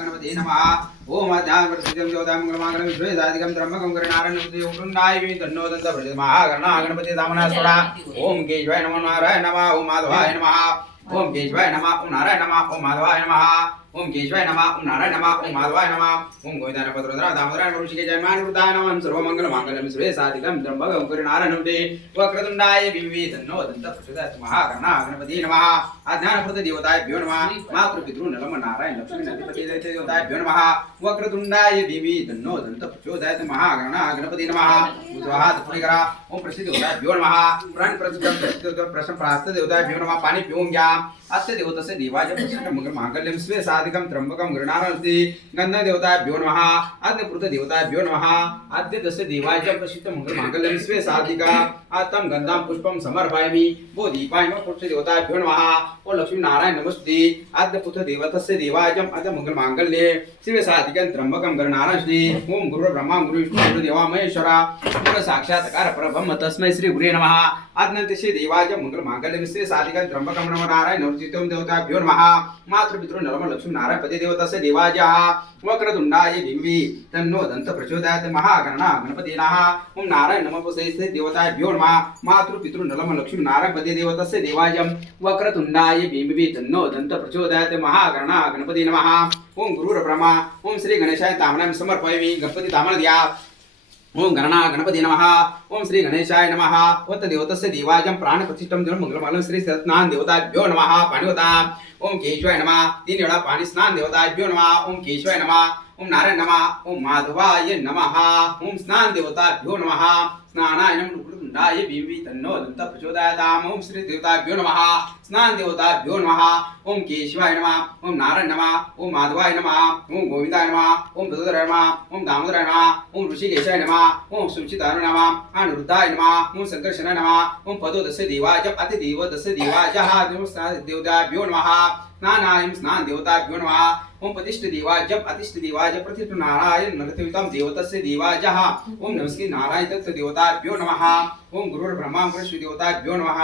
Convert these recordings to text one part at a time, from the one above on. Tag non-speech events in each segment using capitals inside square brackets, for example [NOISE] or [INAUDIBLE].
गणपती नमः। ओम अध्यात्मप्रसिद्धं ज्योतामङ्गलमाङ्गलं विश्वेदादिकं त्र्यम्बकं करणारण्यं उटुण्डाय तन्नो दन्त प्रचोदयात् गणा गणपती दामना सोडा ओम केशवाय नमः नारायण नमः ओम माधवाय नमः ओम केशवाय नमः ओम नारायण नमः ओम माधवाय नमः ओम केशवाय नमः ओम नारायण नमः ओम माधवाय नमः ओम गोविंदाय पत्रोदरा दामोदराय ऋषिकेशाय मानवृताय प्रचोदयात् महागणा गणपती नमः मातृपितृ नलम नारायण लक्ष्मी नंदिपती दैत्य देवताभ्यो नमः वक्रतुण्डाय देवी तन्नो दन्त प्रचोदयात् महागणा गणपती नमः। उजवा हात पुढे करा ओम प्रसिद्ध देवताभ्यो नमः प्राण प्रसिद्ध प्रसिद्ध प्रश्न प्रास्त देवताभ्यो नमः पाणी पिऊन घ्या अस्य देवतस्य देवाय प्रसिद्ध मंगल मांगल्यं स्वे साधिकं त्र्यंबकं गृणारस्ति गंध देवताभ्यो नमः आद्यकृत देवताभ्यो नमः आद्य दस्य देवाय प्रसिद्ध मंगल मांगल्यं स्वे साधिका आत्म गंधां पुष्पं समर्पयामि। वो दीपाय पुरुष देवताभ्यो नमः ओ लक्ष्मी नारायण नमस्ते। आद्य पुत्र देवतस्य देवायम आद्य मंगल मांगल्ये शिवे साधिकं त्र्यंबकं गृणारस्ति ओम गुरु ब्रह्मा गुरु विष्णु गुरु देवा महेश्वरा। गुरु साक्षात्कार परब्रह्म तस्मै श्री गुरुवे नमः। आद्यंतस्य देवाय मंगल मांगल्यं श्री साधिकं त्र्यंबकं नमो नारायण नमस्ते देवताभ्यो नमः। मातृपितृ नरम लक्ष्मी नारायण पते देवतस्य देवाजा वक्रतुण्डाय बिंबी तन्नो दंत प्रचोदयात् महागणना गणपतीनाः ओम नारायण नमः देवताभ्यो नमः। मातृपितृ नरम लक्ष्मी नारायण पते देवतस्य देवाजम वक्रतुण्डाय देवायं वक्रतुंडाय बिंबी तन्नो दंत प्रचोदयात् महागणना गणपती नमः ओम गुरुर्ब्रह्मा ओम श्री गणेशाय तामनां समर्पयामि गणपती तामन द्या ओम गणना गणपती नमः ओम श्री गणेशाय नमः वत देवतस्य देवाजं प्राण प्रतिष्ठम जन मंगलमालं श्री सत्नान देवताभ्यो नमः पाणिवता ओम केशवाय नमः तीन वेळा पाणी स्नान देवताभ्यो नमः ओम केशवाय नमः ओम नारायण नमः ओम माधवाय नमः ओम स्नान देवताभ्यो नमः स्नानाय नमः कुलुंडाय बीवी तन्नो दंत प्रचोदयाताम ओम श्री देवताभ्यो नमः स्नान देवताभ्यो नमः ओम केशवाय नमः ओम नारायण नमः ओम माधवाय नमः ओम गोविंदाय नमः ओम दशोदराय नमः ओम दामोदराय नमः ओम ऋषिकेशाय नमः ओम सुचिताय नमः अनिरुद्धाय नमः ओम संकर्षणाय नमः ओम पदोदस्य देवाय अतिदेवदस्य देवाय देवताभ्यो नमः स्नानायं स्नान देवताभ्यो नमः ओम प्रतिष्ठ देवा जप अतिष्ठ देवाय प्रतिष्ठ नारायण नरतिवितम देवतस्य देवाय ओम नमस्ते नारायण तत्स देवताभ्यो नमः। ओम गुरुर्ब्रह्मा गुरुश्री देवताभ्यो नमः।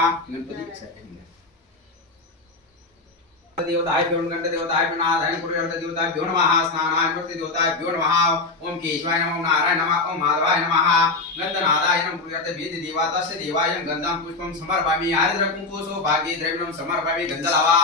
गणपती देवताभ्यो गणपति देवताभ्यो नारायण कुर्यर्थ देवताभ्यो नमः स्नानाय मूर्ति देवताभ्यो नमः। ओम केशवाय नमः ओम नारायण नमः ओम माधवाय नमः। नमः वेद पुष्पं समर्पयामि। आर्द्र समर्पयामि। गंधलावा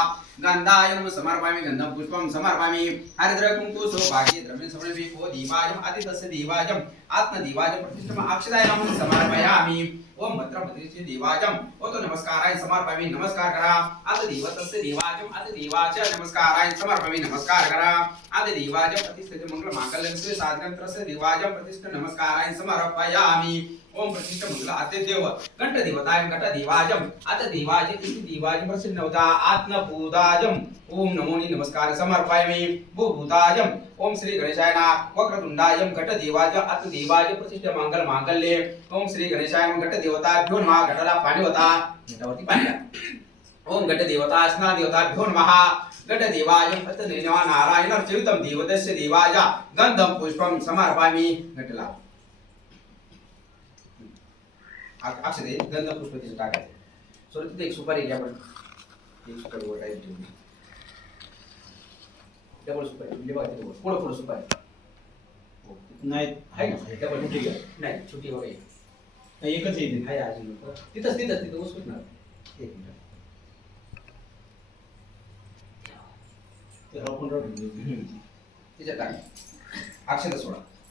गंधाय नमः समर्पयामि गंधं पुष्पं समर्पयामि हरिद्र कुंकुसो भागे द्रव्यं समर्पयामि ओ दीवायम् अतितस्य दीवायम् आत्मदीवायं प्रतिष्ठम अक्षदाय नमः समर्पयामि। ओम भद्रपतीचे देवाजम ओ तो नमस्काराय समर्पयामि नमस्कार करा आद देवतस्य देवाजम आद देवाच्या नमस्काराय समर्पयामि नमस्कार करा आद देवाजम प्रतिष्ठित मंगल मांगल्यस्य साधनत्रस्य देवाजम प्रतिष्ठित नमस्काराय समर्पयामि। ओम प्रतिष्ठ मंगल आद्य देव घंट देवताय घट देवाजम आद देवाज इति देवाजम प्रसिद्ध आत्मभूताजम। ओम नमोनि नमस्कार समर्पयामि भूभूताजम। ओम श्री गणेशाय ना वक्रतुंडायम घट देवाज आत देवाज प्रतिष्ठ मंगल मांगल्ये। ओम श्री गणेशाय घट देवताभ्यो नमः घटाला पाणी होता घटावरती पाणी टाक. ओम घट देवता स्ना देवताभ्यो नमः घट देवाय अत निर्णवा नारायण अर्चितम देवतस्य देवाय गंधम पुष्पम समर्पयामि घटला। अक्षते गंध पुष्प तिथे टाकायचे सोड तिथे एक सुपारी घ्या पण एक सुपारी वर टाकायची ठेवली. डबल सुपारी म्हणजे बघा तिथे. पुढं पुढं सुपारी. हो. नाही. आहे ना? डबल नाही छोटी वगैरे नाही, एकच येते आहे अजून तिथंच तिथंच तिथं उचलून ना एक मिनिट. ते आपण राहतो. तिच्या टाक. अक्षत सोडा.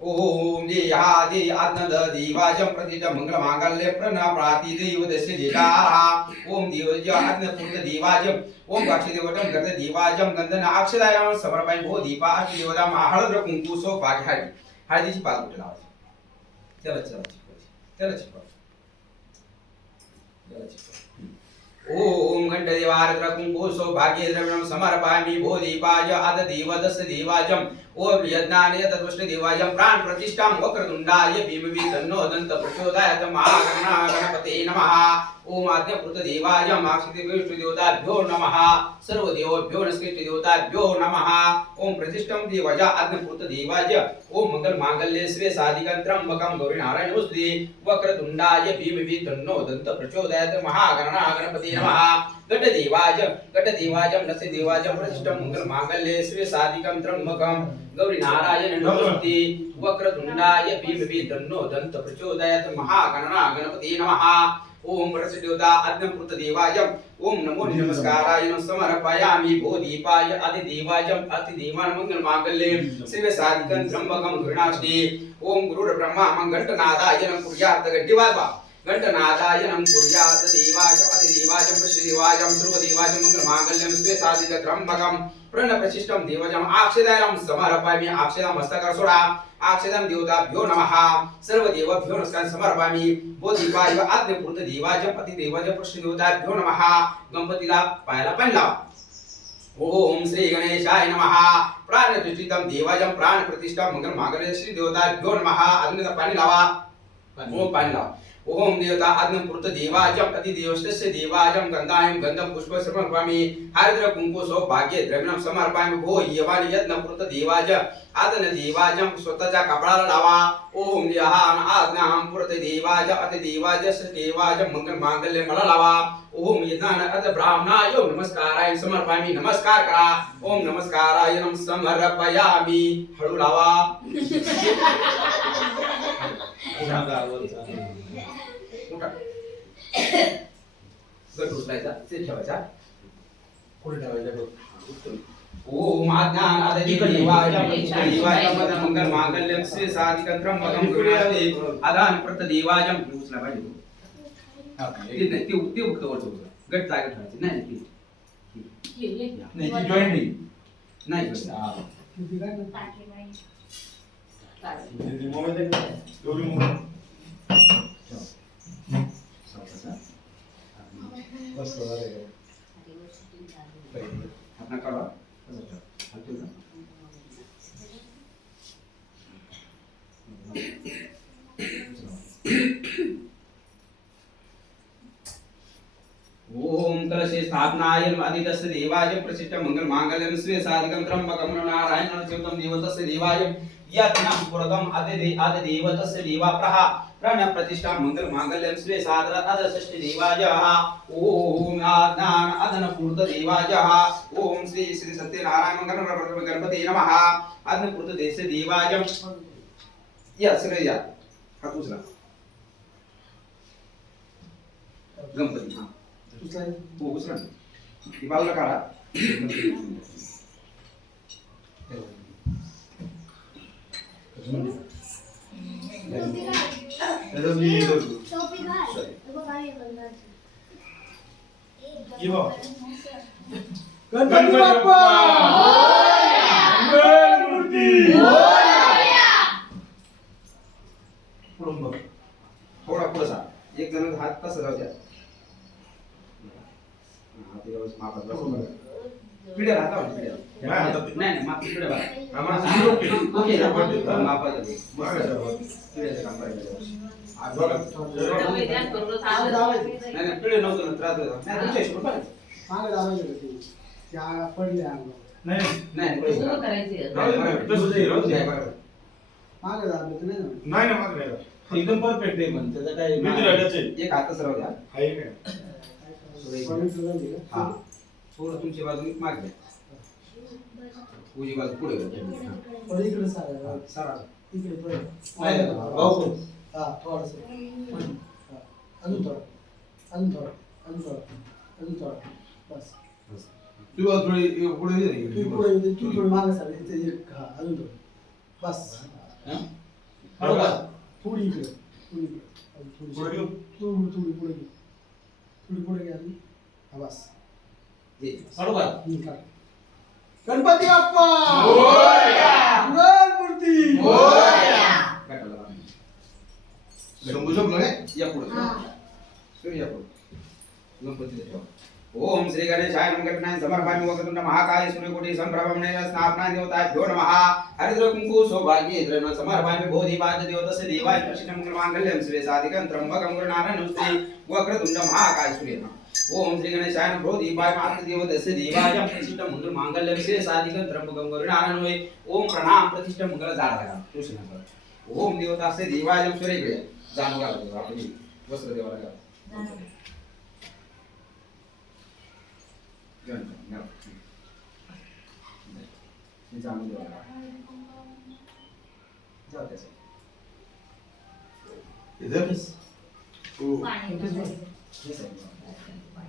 ओम देहादि आत्मद देवाजं प्रतिज मंगल मांगल्य प्रणा प्राति देव दस्य देतारा ओम देवज आत्म पुत्र देवाजं ओम गाक्षी देवटं गत देवाजं गंधन अक्षदायाम समर्पय भो दीपा अक्षी देवता हळद कुंकू सो पाठी हळदी हळदीची पाच बोट लावायची चला चला चिपकायची. चला चला चिपका ओम गंडदेवारद्र कुंकू सौभाग्य द्रव्यं समर्पयामि भो दीपाय अद देवदस्य देवाजं ओम यज्ञाने तद्वष्ण देवायं प्राण प्रतिष्ठां वक्रतुण्डाय भीमवी तन्नो दन्त प्रचोदयात् महागणा गणपते नमः। ओम आज्ञापुत्र देवाय माक्षिते विष्णु देवताभ्यो नमः। सर्व देवभ्यो नमस्कृत देवताभ्यो नमः। ओम प्रतिष्ठं देवाय आज्ञापुत्र देवाय ओम मंगल मांगल्ये श्री साधिकं त्र्यंबकं गौरी नारायण नमस्ते वक्रतुण्डाय भीमवी तन्नो दन्त प्रचोदयात् महागणा गणपते नमः गटदेवाज गटदेवाजं नस्य देवाजं प्रतिष्ठं मंगल मांगल्ये श्री साधिकं त्र्यंबकं गौरी नारायण नमस्ते वक्रतुण्डाय भीमवी तन्नो दन्त प्रचोदयात्। महागणना गणपते नमः। ओम परसदेवता अद्यपुत्र देवायम ओम नमो नमस्काराय नमः समर्पयामि। भो दीपाय अधिदेवायम अतिदेवान शिव साधिकं त्र्यंबकं गृणाष्टि ओम गुरुर्ब्रह्मा मंगलनादाय नमः। कुर्यात् गड्डिवाद्वा घंटनादाय नम। कुर्यात् देवाय अधिदेवाय प्रश्नदेवाय सर्वदेवाय मंगल मांगल्यम स्वे साधिक त्र्यंबकम प्रण प्रशिष्टम देवजम आक्षेदायम समर्पयामि आक्षेदा मस्तकर सोडा आक्षेदम देवताभ्यो नमः। सर्व देवभ्यो नमस्कार समर्पयामि। वो देवाय आज्ञपूर्त देवाय अधिदेवाय प्रश्नदेवताभ्यो नमः। गणपतीला पायाला पाणी ओम श्री गणेशाय नमः। प्राण प्रतिष्ठितम देवाजम प्राण प्रतिष्ठा मंगल मांगल्य श्री देवताभ्यो नमः अग्निता पाणी लावा। ओम पाणी लावा। ओम देवता अग्निपुरत देवाजम अति देवस्तस्य देवाजम गंधायम गंधम पुष्प समर्पयामि हरिद्र कुंकु सौभाग्य द्रव्यम समर्पयामि। भो यवान यज्ञपुरत देवाज। आदन देवाजम स्वतःच्या कपडाला लावा ओम यहान आज्ञाम पुरत देवाज। अति देवाज देवाज मंगल मांगल्य मला लावा। ओम यज्ञान अत ब्राह्मणाय नमस्काराय समर्पयामि। नमस्कार करा। ओम नमस्काराय नम समर्पयामि। हळू लावा। [LAUGHS] [LAUGHS] गट उचलायचा ते ठेवायचा. पुढे ठेवायचं ओम आज्ञान आदि देवाय देवाय मदन मंगल मांगल्यम श्री साधिकं त्र्यंबकं गृह्णाते आदान प्रत देवाय उचला पाहिजे. तो. ते नाही, ते ते उठतं वरचं उचला. गट जागा ठेवायची. नाही नाही, नाही. ती जॉईंट नाही. नाही बस. मोबाईल एवढी मोबाईल. बस अपना करा हलतो ना. ओम कलशे स्थापनाय आदितस्य देवाय प्रसिद्ध मंगल मांगल्यम श्री साधिकं त्र्यंबकं नारायणं चित्तं देवतस्य देवाय यज्ञं पुरतम आदि आदि देवतस्य देवा प्रहा प्रण प्रतिष्ठा मंगल मांगल्यम श्री सादर अद षष्ठी देवाय ओम आज्ञान अदन पूर्त देवाय ओम श्री श्री सत्यनारायण मंगल गणपती नमः। अदन पूर्त देश देवाय या। सगळे या हात उचला गणपती हा. हो उचला. ना. ही बाजूला काढा. [LAUGHS] गणपती बाप्पा मंगलमूर्ती पुढून बघ थोडा पुढचा एक जण हात तसा जाऊ द्या हा, व्यवस्थित मापात पिढ्या राहता पिढ्या. माझ्या हातात दे. नाही नाही माप बघा. आम्हाला. ओके ना? हा, बघा. नाही नाही पिढे नव्हतं ना, त्रास होता. नाही तुमच्या हिशोबाने बघायचं. नाही नाही पुढे सुरू करा. करायची राहू दे, राहू दे. तसंच आहे, राहू दे. नाही, बघा. नाही ना माग नाही एकदम परफेक्ट आहे पण त्याचा काय आहे. एक हात सरळ द्या हा, एक आहे. हा थोडं तुमची बाजू मागे द्या. उजवी बाजू पुढे द्या. हा, सरळ. नाही, भाऊ कोण? अजून थोडं. अजून थोडं. अजून थोडं. अजून थोडं. बस. तू थोडी पुढे. तू पुढे तू थोडं मागे सर इथे एक हा अजून थोडं. बस. हा? थोडी इकडे. थोडी इकडे. थोडी? थोडी थोडी पुढे थोडी पुढे घे अजून. हा बस. हे. गणपती बाप्पा! बांधा. शंभू झोपलं काय? या पुढे. या पुढे. गणपती ओम श्री गणेशाय नमः गणनाय समर्पयामि वक्रतुंड महाकाय सूर्यकोटि संप्रभं नैव स्नापना देवताभ्यो नमः। हरिद्र कुंकु सौभाग्ये द्रव्य समर्पयामि बोधिपाद देवतस्य देवाय प्रसिद्धं मंगलमांगल्यं श्री साधिकं त्र्यंबकं गुरुनारायणं श्री वक्रतुंड महाकाय सूर्य नमः ओम श्री गणेशाय नमः बोधिपाय मात्र देवतस्य देवाय प्रसिद्धं मंगलमांगल्यं श्री साधिकं त्र्यंबकं गुरुनारायणं ओम प्रणाम प्रतिष्ठा मंगल झाला कृष्ण ओम देवतास्य देवाय सूर्य जाणू घालतो आपण वस्त्र देवाला घालतो इधर. ठेवा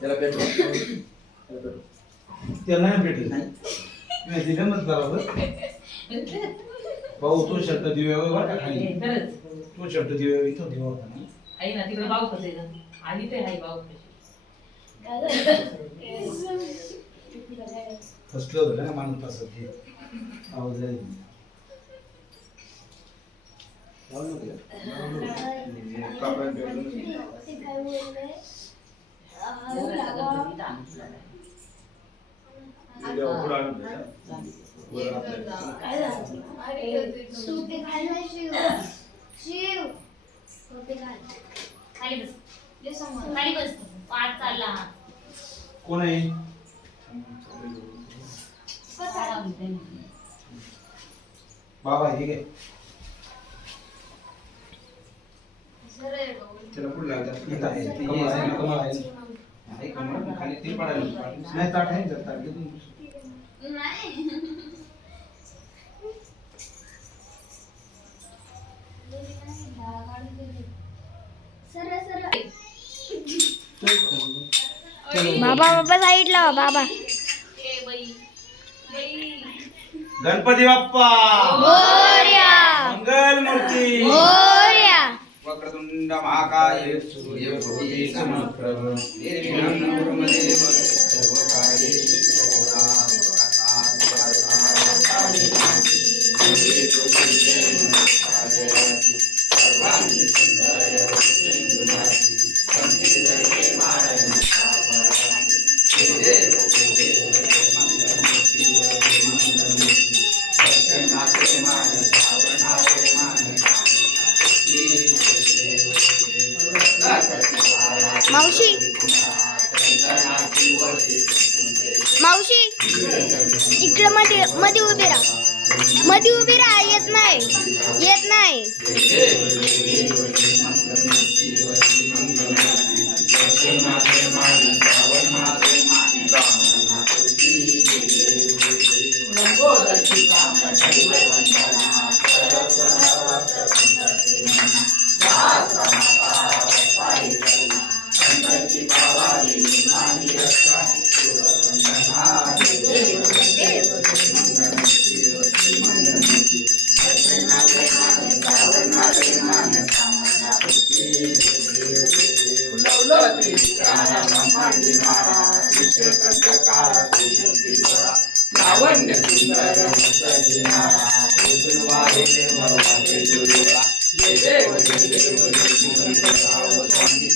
त्याला पेट्रोल त्याला नाही भेटेल नाही दिलं मग बरोबर भाऊ तो शर्ट दिव्यावर बरं का खाली तो शर्ट दिव्या इथं दिवा होता ना आई ना तिकडे भाऊ कसे आणि ते आई भाऊ कसे काय झालं? तुला काय? फसलं होतं ना माणूस तसं ते ना, शिव. शिव. घाल. खाली बस. ये समोर. खाली बस. पाठ चालला हा. कोण आहे? बाबा हे आहे? त्याला पुढे. कमळ आहे कमळ खाली पडायला नाही ताट आहे ना, ताट घेऊन नाही. [LAUGHS] सरळ सरळ बाबा बाबा साईडला बाबा ए बाई बाई गणपती बाप्पा मोरया मंगल मूर्ती मोरया वक्रतुंड महाकाय सूर्यकोटि समप्रभ निर्विघ्नं कुरु मे देव सर्वकार्येषु सर्वदा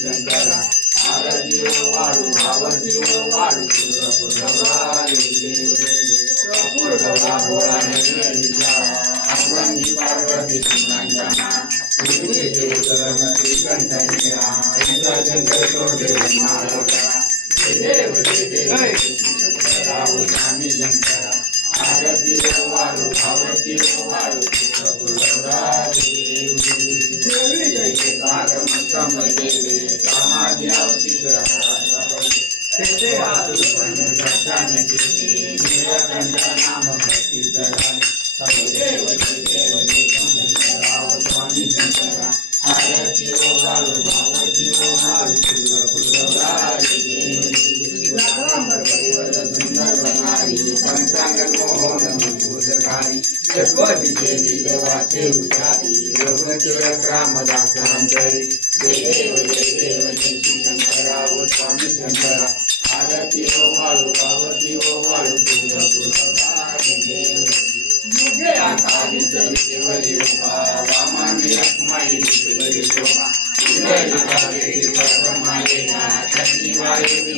Shagara.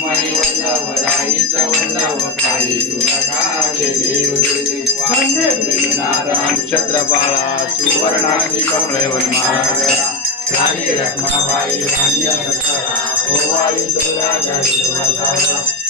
माई वल्लव राईच वल्लव काही तुला गालेले उरुळी नारायण छत्रपाळा सुवर्णाची कमळे वनमाळा राणी रखमाबाई राणी रखमाबाई ओवाळी तुला गाडी तुला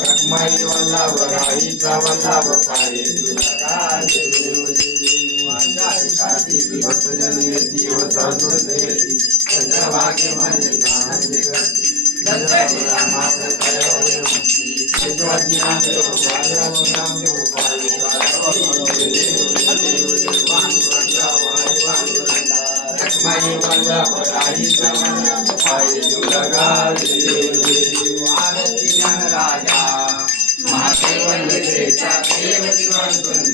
रखमाई वल्लाव राईचा वल्लाव पाये तुला काय देवली माझ्या एखादी भक्तजन येती व साधू देती सजभाग्य म्हणजे साहज्य करती दत्तया मात्र काय होय मुक्ती शिवज्ञान देव बालव नाम देव पाये बालव देव देव देवान रंगा वाय वान रंगा रखमाई वल्लाव राईचा वल्लाव पाये Amen.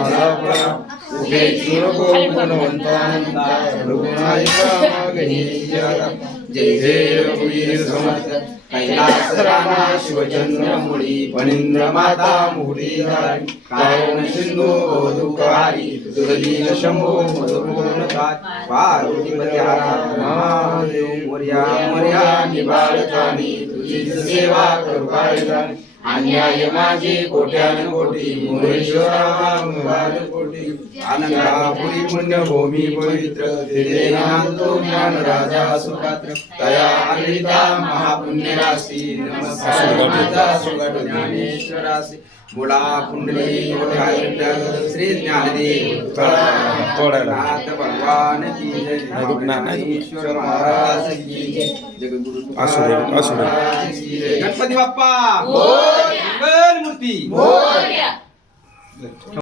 महालाभा उपेक्षुरकोपनवन्तानन्दाय भृगुणायिका मागणीयाय जय जय रघुवीर समर्थ कैलासराणा शिवचंद्रमुळी फणींद्र माता मुरलीधारी कायन सिंधू अवधुकारी सुरलीन शंभो मधुपूर्णकात पार्वतीपती हरा महादेव मर्या मर्या निबाळकानी तुझी सेवा करू अन्याय माझे कोट्यान कोटी मोरेश्वरा कोटी. आनंदापुरी पुण्यभूमी पवित्र तेरे नाम तो ज्ञान राजा सुपात्र तया अन्विता महापुण्य राशी नमस्कार सुगट ज्ञानेश्वरासी मुळा कुंडली श्री ज्ञानदेव. नाथ भगवान की जय. ईश्वर महाराज की जगद्गुरु. महाराज की जय. गणपती बाप्पा. मंगल मूर्ती.